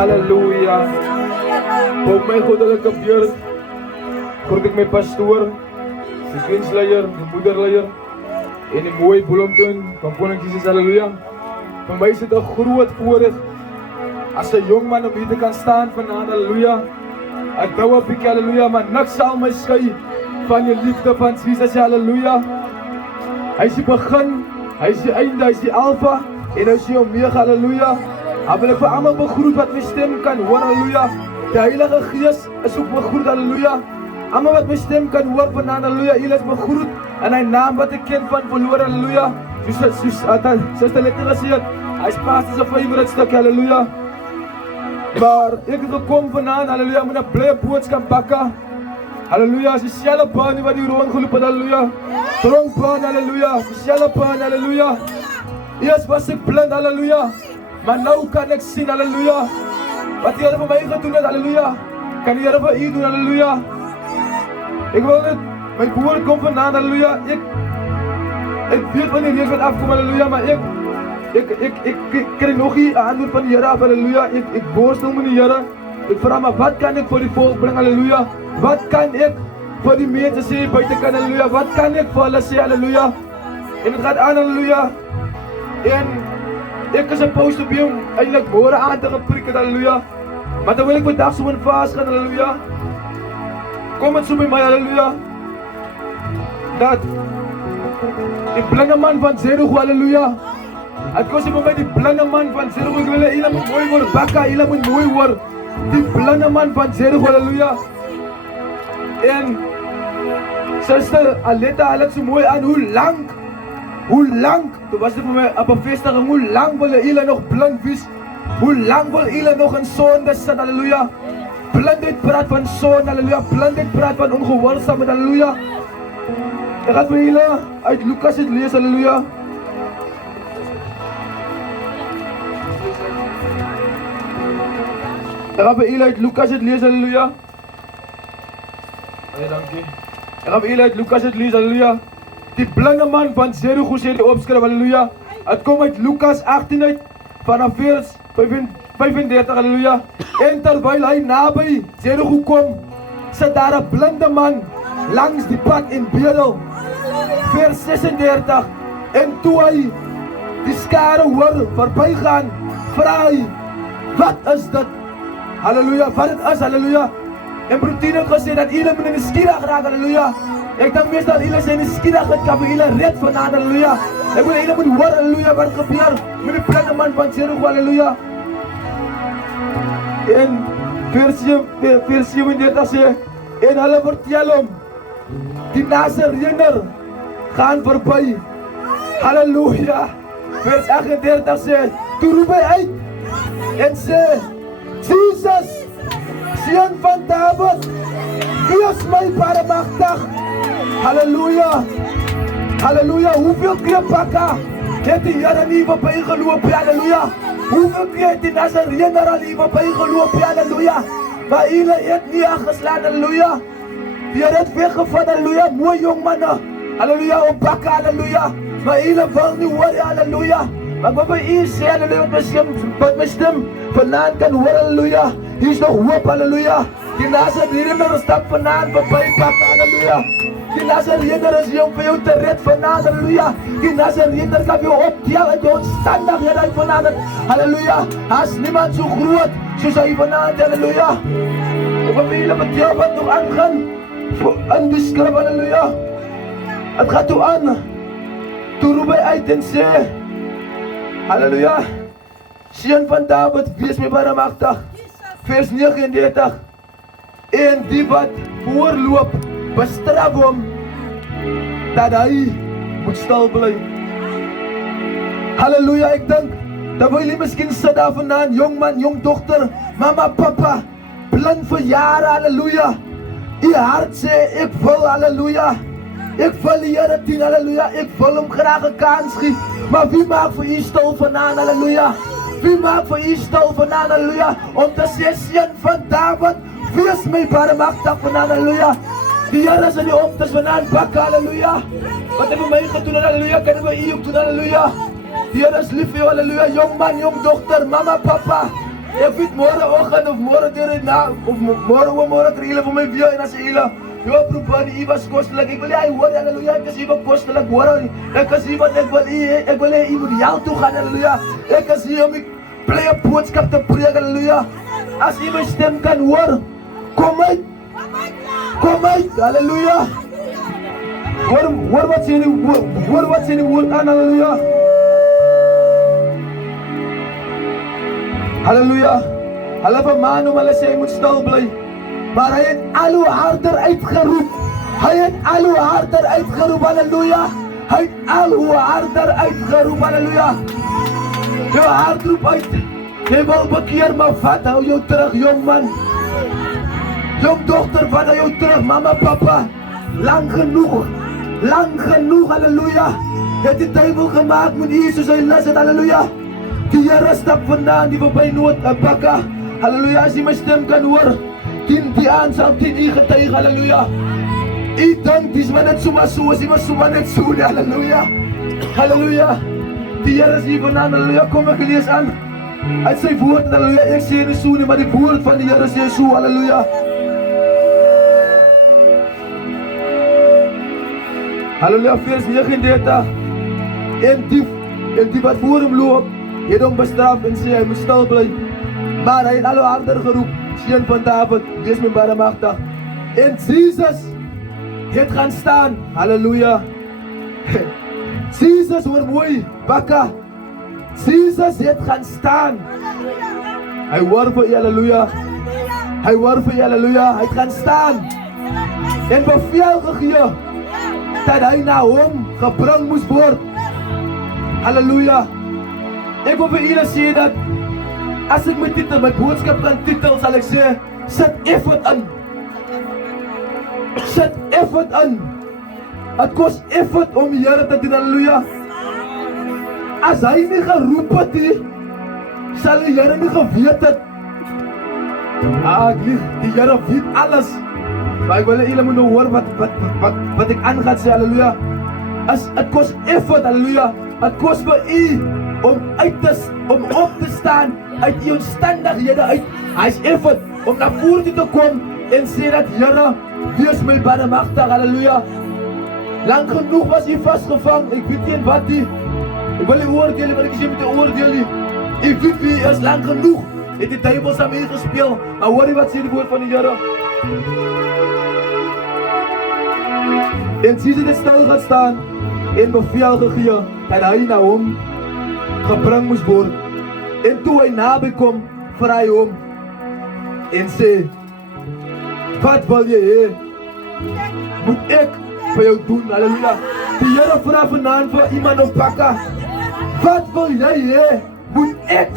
Halleluja. Op my goddelike beurt groet ek my pastoor, die diensleier, die moederleier en die mooie Bloemfontein van Koning Jesus. Halleluja. Vir my is dit 'n groot voorreg as 'n jong man om hier te kan staan vanaand. Halleluja. Ek dou 'n bietjie, halleluja, maar niks sal my skei van die liefde van Jesus. Halleluja. Hy is die begin, hy is die einde, hy is die alfa en hy is die omega. Halleluja. Dan wil ek vir almal begroet wat my stem kan hoor. Halleluja. Die Heilige Gees is ook begroet. Halleluja. Almal wat my stem kan hoor vanaand. Halleluja. Julle is begroet in hy naam wat ek ken van verlore. Halleluja. Soos Suster Letty gesê het, hy is pastor se favorite stuk. Halleluja. Maar ek het gekom vanaand. Halleluja. Met 'n blye boodskap bakke. Halleluja. As dieselfde baan wat die rondgeloop het. Halleluja. Dronkbaan. Halleluja. Dieselfde baan. Halleluja. Eers was ek blind. Halleluja. Maar nou kan ek sien. Halleluja. Wat die Here vir my gedoen het. Halleluja. Kan die Here vir u doen. Halleluja. Ek wil net my woord kom vanaand. Halleluja. Ek weet wanneer die reeks wat afkom. Halleluja. Maar ek kry nog nie 'n antwoord van die Here af. Halleluja. Ek borstel met die Here. Ek vra maar wat kan ek vir die volk bring. Halleluja. Wat kan ek vir die mense sê buitekant. Halleluja. Wat kan ek vir hulle sê. Halleluja. En dit gaan aan. Halleluja. En ek is supposed to be om eintlik môre aan te gepreek het. Halleluja. Maar dan wil ek vandag so in vas gaan. Halleluja. Kom met so by my. Halleluja. Dat die blinde man van Jericho. Halleluja. Ek kom sê vir my die blinde man van Jericho. Ek wil julle moet mooi word. Bakka, julle moet mooi word. Die blinde man van Jericho. Halleluja. En Suster Aletta, hulle het so mooi aan hoe lang, toen was dit vir my 'n bevestiging, hoe lang wil julle nog blind wees? Hoe lang wil julle nog in sonde sit? Halleluja. Blindheid praat van sonde. Halleluja. Blindheid praat van ongehoorsaamheid. Halleluja. Ek gaan vir julle uit Lukas het lees. Halleluja. Ek gaan vir julle uit Lukas het lees. Halleluja. Baie dankie. Ek gaan vir julle uit Lukas het lees. Halleluja. Die blinde man van Jericho sê die opskrif. Halleluja. Het kom uit Lukas 18 uit vanaf vers 35. Halleluja. En terwyl hy naby Jericho kom, sit daar 'n blinde man langs die pad en bedel. Vers 36. En toe hy die skare hoor verbygaan, vra hy, wat is dit? Halleluja. Wat dit is. Halleluja. En Broedien het gesê dat julle moet nuuskierig raak. Halleluja. Ek dink meestal julle sê nuuskierig het kan vir julle red vanaand. Halleluja. Ek wil julle moet hoor. Halleluja. Wat gebeur met die blinde man van Jericho. Halleluja. En vers 37 sê, en hulle vertel hom, die Nasareëner gaan verby. Halleluja. Vers 38 sê, toe roep hy uit en sê, Jesus, Seun van Dawid, wees my barmhartig. Halleluja. Halleluja. Hoeveel keer Bakka het die Here nie verby geloop? Halleluja. Hoeveel keer het die Nasareëner al nie verby geloop? Halleluja. Maar julle het nie aangeslaan. Halleluja. Die Here het weggevat. Halleluja. Mooi jong manne. Halleluja. Om Bakka. Halleluja. Maar julle wil nie hoor. Halleluja. Maar wat by u sê. Halleluja. Wat my stem vanaand kan hoor. Halleluja. Hier is nog hoop. Halleluja. Die Nasareëner stap vanaand verby Bakka. Halleluja. Die Nasareëner is hier om vir jou te red vanaand. Halleluja. Die Nasareëner kan jou optel uit jou omstandighede uit vanaand. Halleluja. As niemand so groot soos hy vanaand. Halleluja. Ek wil vir julle vertel wat nog aangaan in die skrif. Halleluja. Het gaat toe aan. Toe roep hy uit en sê, halleluja, Seun van Dawid, wees my barmhartig. Vers 39. En die wat voorloop, bestraf hom, dat hy moet stil bly. Halleluja. Ek dink, dat wil jy miskien sit daar vandaan, jong man, jong dochter, mama, papa, blind vir jare. Halleluja. Die hart sê, ek wil. Halleluja. Ek wil die Here dien. Halleluja. Ek wil hom graag 'n kans gee. Maar wie maak vir u stil vanaand? Halleluja. Wie maak vir u stil vanaand? Halleluja. Om te sê, Seun van Dawid, wees my barmhartig vanaand. Halleluja. Die Here is in die optes vanaand. Bakka. Halleluja. Wat hy vir my gedoen het. Halleluja. Kan hy vir u ook doen. Halleluja. Die Here is lief vir jou. Halleluja. Jong man, jong dochter, mama, papa. Ek weet môreoggend of môre deur die nag of môre kry julle vir my weer en as julle ja, probeer u was kostelik. Ek wil nie hy hoor haleluja, ek is hier wat kostelik hoor nie. Ek is hier wat ek wil hê u moet jou toe gaan haleluja. Ek is hier om die play boodskap te preek haleluja. As u my stem kan hoor, kom uit. Kom uit haleluja. Hoor wat sê die woord aan haleluja. Halleluja. Hulle vermaan hom, hulle sê hy moet stil bly. Maar hy het al hoe harder uitgeroep. Hy het al hoe harder uitgeroep, halleluja. Hy het al hoe harder uitgeroep, halleluja. Jou hart roep uit. Jy wil bekeer, maar wat hou jou terug, jong man? Jong dochter, wat hou jou terug, mama, papa? Lang genoeg, halleluja. Het die duivel gemaakt met Jesus, hy las het, halleluja. Die Here stap vandaan, die voorbij nood, bakka. Halleluja, as jy my stem kan hoor. Die aansal, die getuig, halleluja. Ik denk, die is maar net zomaar zo, is maar zomaar net zo, halleluja. Halleluja. Die Here is hier vandaan, halleluja. Kom ek lees aan. Uit sy woord, halleluja. Ek sê nie so nie, maar die woord van die Here sê so, halleluja. Halleluja, vers 39. En die wat voor hem loop, het hom bestraf en sê, hy moet stil bly. Maar hy het al hoe harder geroep, Seun van David, wees my barmhartig. En Jesus het gaan staan, halleluja. Jesus hoor mooi, bakka. Jesus het gaan staan. Hy hoor vir jy, halleluja. Hy hoor vir jy, halleluja. Hy het gaan staan. En beveel gegee, dat hy na hom gebring moes word. Halleluja. Ek wil vir julle sê dat as ek my boodskap kan titel, sal ek sê, sit effort in. Sit effort in. Het kost effort om die Here te doen, halleluja. As hy nie geroep het nie, sal die Here nie geweet het. Die Here weet alles. Maar ek wil julle moet nou hoor wat ek aan gaan sê, halleluja. Het kost effort, halleluja. Het kost vir u om op te staan uit die omstandighede uit. Hy is effort om na voor toe te kom en sê dat Here, wees my barmhartig, halleluja. Lang genoeg was hy vastgevang, ek weet nie wat die. Ek wil nie oordeel, maar ek sê met die oordeel nie. Ek weet wie is lang genoeg, het die duivel saam hier gespeel. Maar hoor jy wat sê die woord van die Here? En Jesus het stil gaan staan en beveel gegee dat hy na hom gebring moes word. En toe hy naby kom, vraai hom en sê, wat wil jy hê? Moet ek vir jou doen, halleluja. Die Here vra vanaand vir iemand op bakka, wat wil jy hê? Moet ek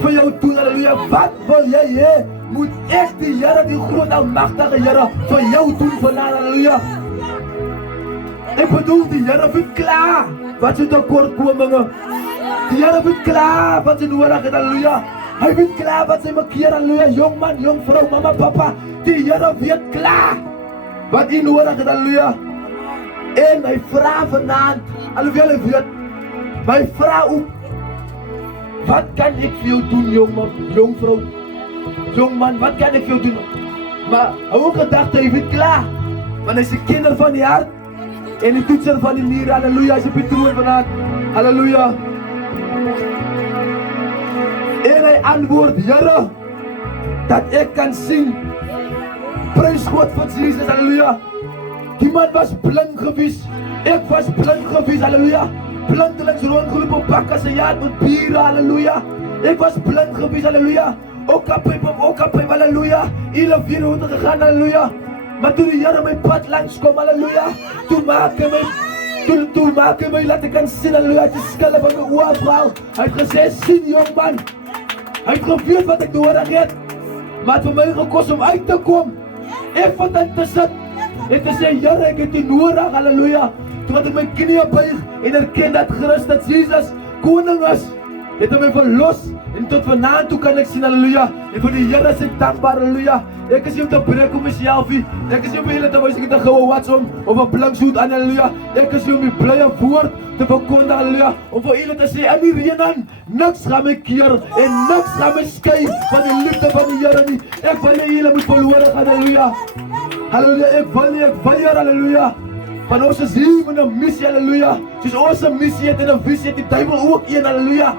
vir jou doen, halleluja. Wat wil jy hê? Moet ek die Here, die groot almagtige Here, vir jou doen vanaand, halleluja. Ek bedoel, die Here weet klaar wat sy tekortkominge. Die Here weet klaar wat sy nodig het, halleluja. Hy weet klaar wat sy makeer, halleluja. Jong man, jong vrou, mama, papa. Die Here weet klaar wat hy nodig het, halleluja. En hy vra vanaand, alhoewel hy weet, maar hy vra ook, wat kan ek vir jou doen, jong man, jong vrou, jong man, wat kan ek vir jou doen? Maar hy ook gedagte, hy weet klaar, want hy is die kinder van die hart, en die toetser van die nier, halleluja, hy is die patroon vanaand, halleluja. En hy antwoord, Here, dat ek kan sien, prys God vir Jesus, halleluja. Die man was blind gewees, ek was blind gewees, halleluja. Blindelings rondgeloop op bakka se jaard met biere, halleluja. Ek was blind gewees, halleluja. Ook op, halleluja. Hele vier hoete gegaan, halleluja. Maar toe die Here my pad langs kom, halleluja. Toe maak hy my laat ek kan sien, halleluja. Die skille van my oor vrou. Hy het gesê, sien jong man. Hy het geweet wat ek nodig het. Maar het vir my gekos om uit te kom. Ek wat in te sit. En te sê, Here, ek het die nodig, halleluja. Toe wat ek my knieë buig en erken dat Christus Jesus koning is. Het hy my verlos en tot vanaand toe kan ek sien, halleluja. En vir die Here is ek dankbaar, halleluja. Ek is nie om te breek om myself nie. Ek is nie om julle te wys ek het 'n goue watch om of 'n blink soet aan, halleluja. Ek is nie om die blye woord te verkondig, halleluja. Om vir julle te sê in die reën aan, niks gaan my keer en niks gaan my skei van die liefde van die Here nie. Ek wil nie julle moet verlore gaan, halleluja. Halleluja, ek wil nie, halleluja. Want ons is hier met 'n missie, halleluja. Soos ons 'n missie het en 'n visie het die duiwel ook een, halleluja.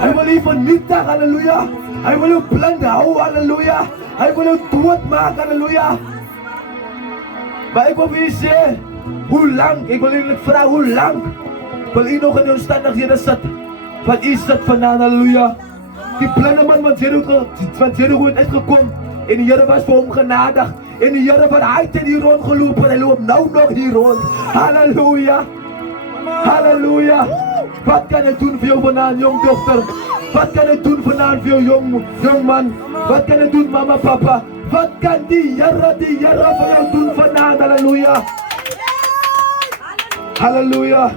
Hy wil u vernietig, halleluja. Hy wil u blind hou, halleluja. Hy wil u doodmaak, halleluja. Maar ek wil vir u sê, hoe lank, ek wil u vra, hoe lank wil u nog in die omstandighede sit? Want u sit vanaand, halleluja. Die blinde man van Jericho het uitgekom en die Here was vir hom genadig. En die Here van hy het hier rondgeloop en hy loop nou nog hier rond. Halleluja. Halleluja. Wat kan hy doen vir jou vanaand, jong dochter? Wat kan hy doen vanaand vir jou jong man? Wat kan hy doen, mama, papa? Wat kan die Here vir jou doen vanaand? Halleluja. Halleluja.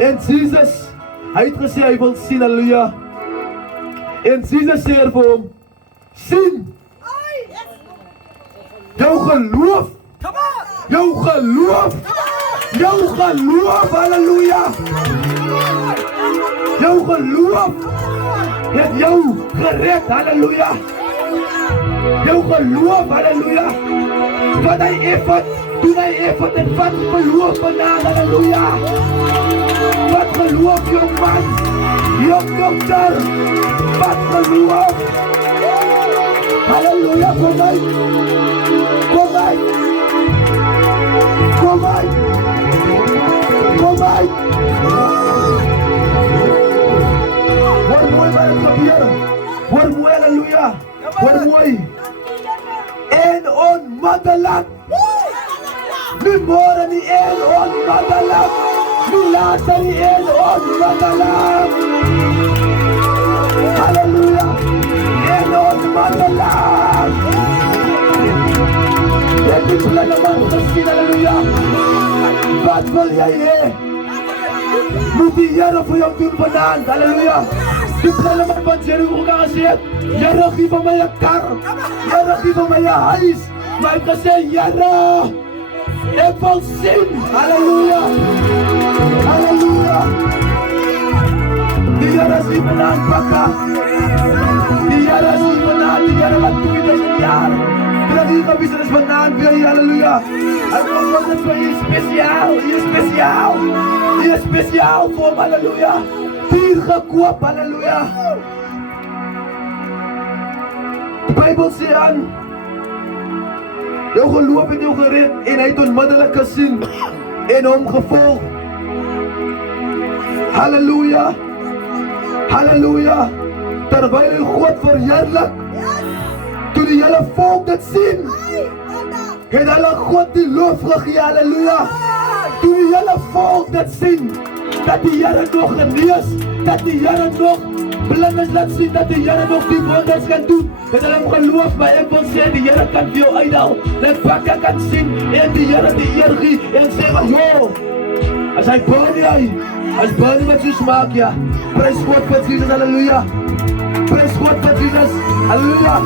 En Jesus, hy het gesê hy wil sien, halleluja. En Jesus sê vir hom, sien. Jou geloof, halleluja. Jou geloof het jou gered, halleluja. Jou geloof, halleluja. Wat hy effort, toen hy effort en wat geloof vanaand, halleluja. Wat geloof, jong man, jong dokter, wat geloof. Halleluja, kom uit. Kom uit. Kom uit. Kom uit. Word mooi wat het gebeur. Word mooi, halleluja. Word mooi. En onmiddellik. Nie môre nie, en onmiddellik. Nie later nie, en onmiddellik. Halleluja. En onmiddellik. Ek het blinde man gesien, halleluja. Wat wil jy hê? Moet die Here vir jou doen vanaand, halleluja. Die blinde man van Jericho kan gesê het, Here gee vir my 'n kar, Here gee vir my 'n huis. Maar hy het gesê, Here, ek wil sien, halleluja. Halleluja. Die Here is hier vanaand, paka. Die Here is hier vanaand, die Here wat 2000 jaar. Dat hier gewees is vanaand weer, halleluja. Hy kom ons vir hier spesiaal, hier spesiaal vir hom, halleluja. Hier gekoop, halleluja. Die Bybel sê aan, jou geloof het jou gered en hy het onmiddellik gesien en hom gevolg. Halleluja. Halleluja. Terwyl hy God verheerlik, toe die hele volk dit sien, het hulle God die lof gegee, halleluja. Toe die hele volk dit sien, dat die Here nog genees, dat die Here nog blindes laat sien, dat die Here nog die wonders kan doen, het hulle hom geloof, maar ek wil sê, die Here kan vir jou uithaal, dat Bakka kan sien, en die Here die eer gee, en sê, maar joh, as hy burn jy, as burn wat jy smaak, ja, prys God vir Jesus, halleluja. Prys God vir Jesus, halleluja.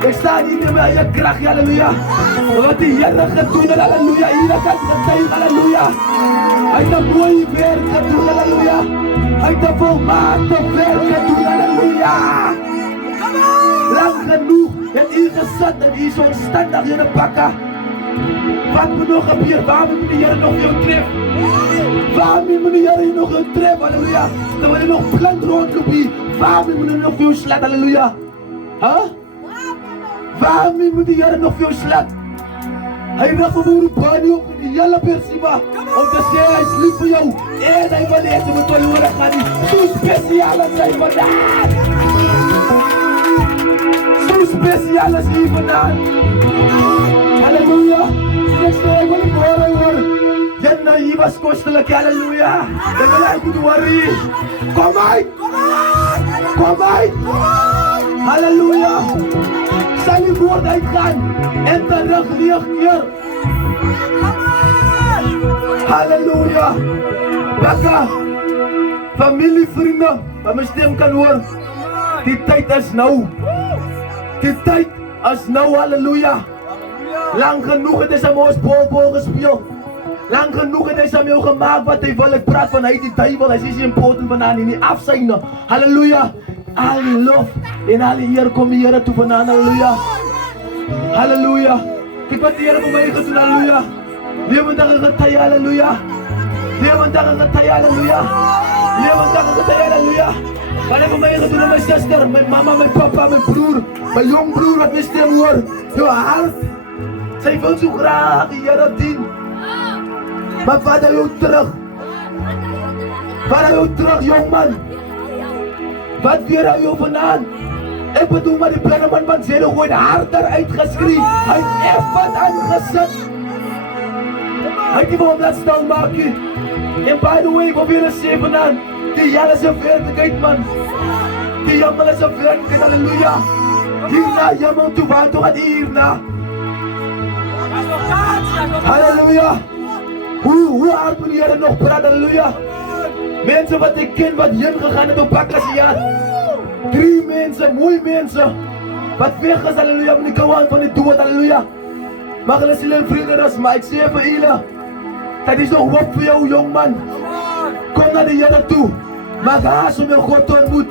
Ek sta hier met my eie krag, halleluja. Wat die Here gedoen het, halleluja. Hier kan getuig, halleluja. Hy het 'n mooi werk gedoen, halleluja. Hy het 'n volmaakte werk gedoen, halleluja. Lang genoeg het u gesit en u is omstandighede Bakka. Wat moet nog gebeur? Waarom moet die Here nog jou tref? Waarom moet die Here nog jou tref, halleluja? Terwyl jy nog blind rondloop hier, waarom moet hy nog vir jou slat, halleluja? Huh? Waarom moet die Here nog vir jou slat? Hy rig vir my body op in die hele Persiba om te sê hy is lief vir jou en hy wil net met verlore gaan nie. So spesiaal is hy vandaag. So spesiaal is hy vandaag. Halleluja. Ek sê hy wil nie hoor. Jenna, hy was kostelik, halleluja. Ek wil hy moet worry. Kom uit. Kom uit. Halleluja. Sal die woord uitgaan en terug 9 keer. Halleluja. Bakka, Familie, vrienden, wat mijn stem kan horen. Die tijd is nou. Die tijd is nou, halleluja. Lang genoeg het is aan ons bol gespeeld. Lang genoeg het is aan jou gemaakt wat hij wil. Ik praat van hij die duivel, hij is niet important vanaan, hij niet afzijnen. Halleluja. Alle lof en alle eer kom hier toe vanaan, halleluja. Halleluja. Kijk wat de Heer voor mij heeft gedaan, halleluja. Levendige getuie, halleluja. Levendige getuie, halleluja. Levendige getuie, halleluja. Wat hij voor mij heeft gedaan, mijn zuster, mijn mama, mijn papa, mijn broer, mijn jongbroer, wat mijn stem hoort. Jouw hart. Zij wil zo graag de Heer dienen. Maar vader jou terug. Vader jou terug, jongman. Wat weer hou jou vandaan? Ik bedoel maar die plannen van Zero gooit harder uitgeschreven. Hij heeft even aangezet. Hij die wil hem laten staan maken. En by the way, wat weer een zeven aan. Die jelle is een werkelijkheid, man. Die jammer is een werkelijkheid, halleluja. Hierna, jammer toe, waar toch gaat hierna? Halleluja. Hoe hard moet je er nog praten, halleluja. Mensen wat ik ken, wat heen gegaan is op Pakasiaan. 3 mensen, mooie mensen. Wat weg is, halleluja, met die kawan van die dood, halleluja. Mag hulle sê vrienden is, maar ik zeg vir julle. Dat is nog hoop voor jou, jongman. Kom naar de Here toe. Maak haast om jou God te ontmoet.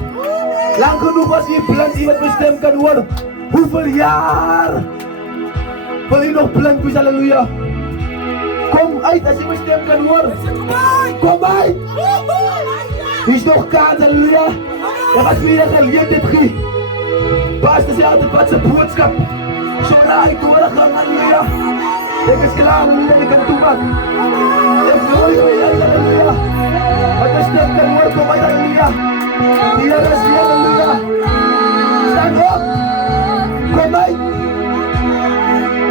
Lang genoeg was je blind, iemand mijn stem kan horen. Hoeveel jaar wil je nog blind wees, halleluja. Kom uit als je mijn stem kan horen. Kom uit. Er is nog kans, halleluja. Je gaat weer een geleerdheid geven. Pastor zei altijd wat zijn boodschap. Zodra ik doorgaan, halleluja. Ik is klaar, halleluja, ik kan toemaken. Ik wil je weer, halleluja. Wat mijn stem kan horen, kom uit, halleluja. Die Heer is hier, halleluja. Stand op. Kom uit.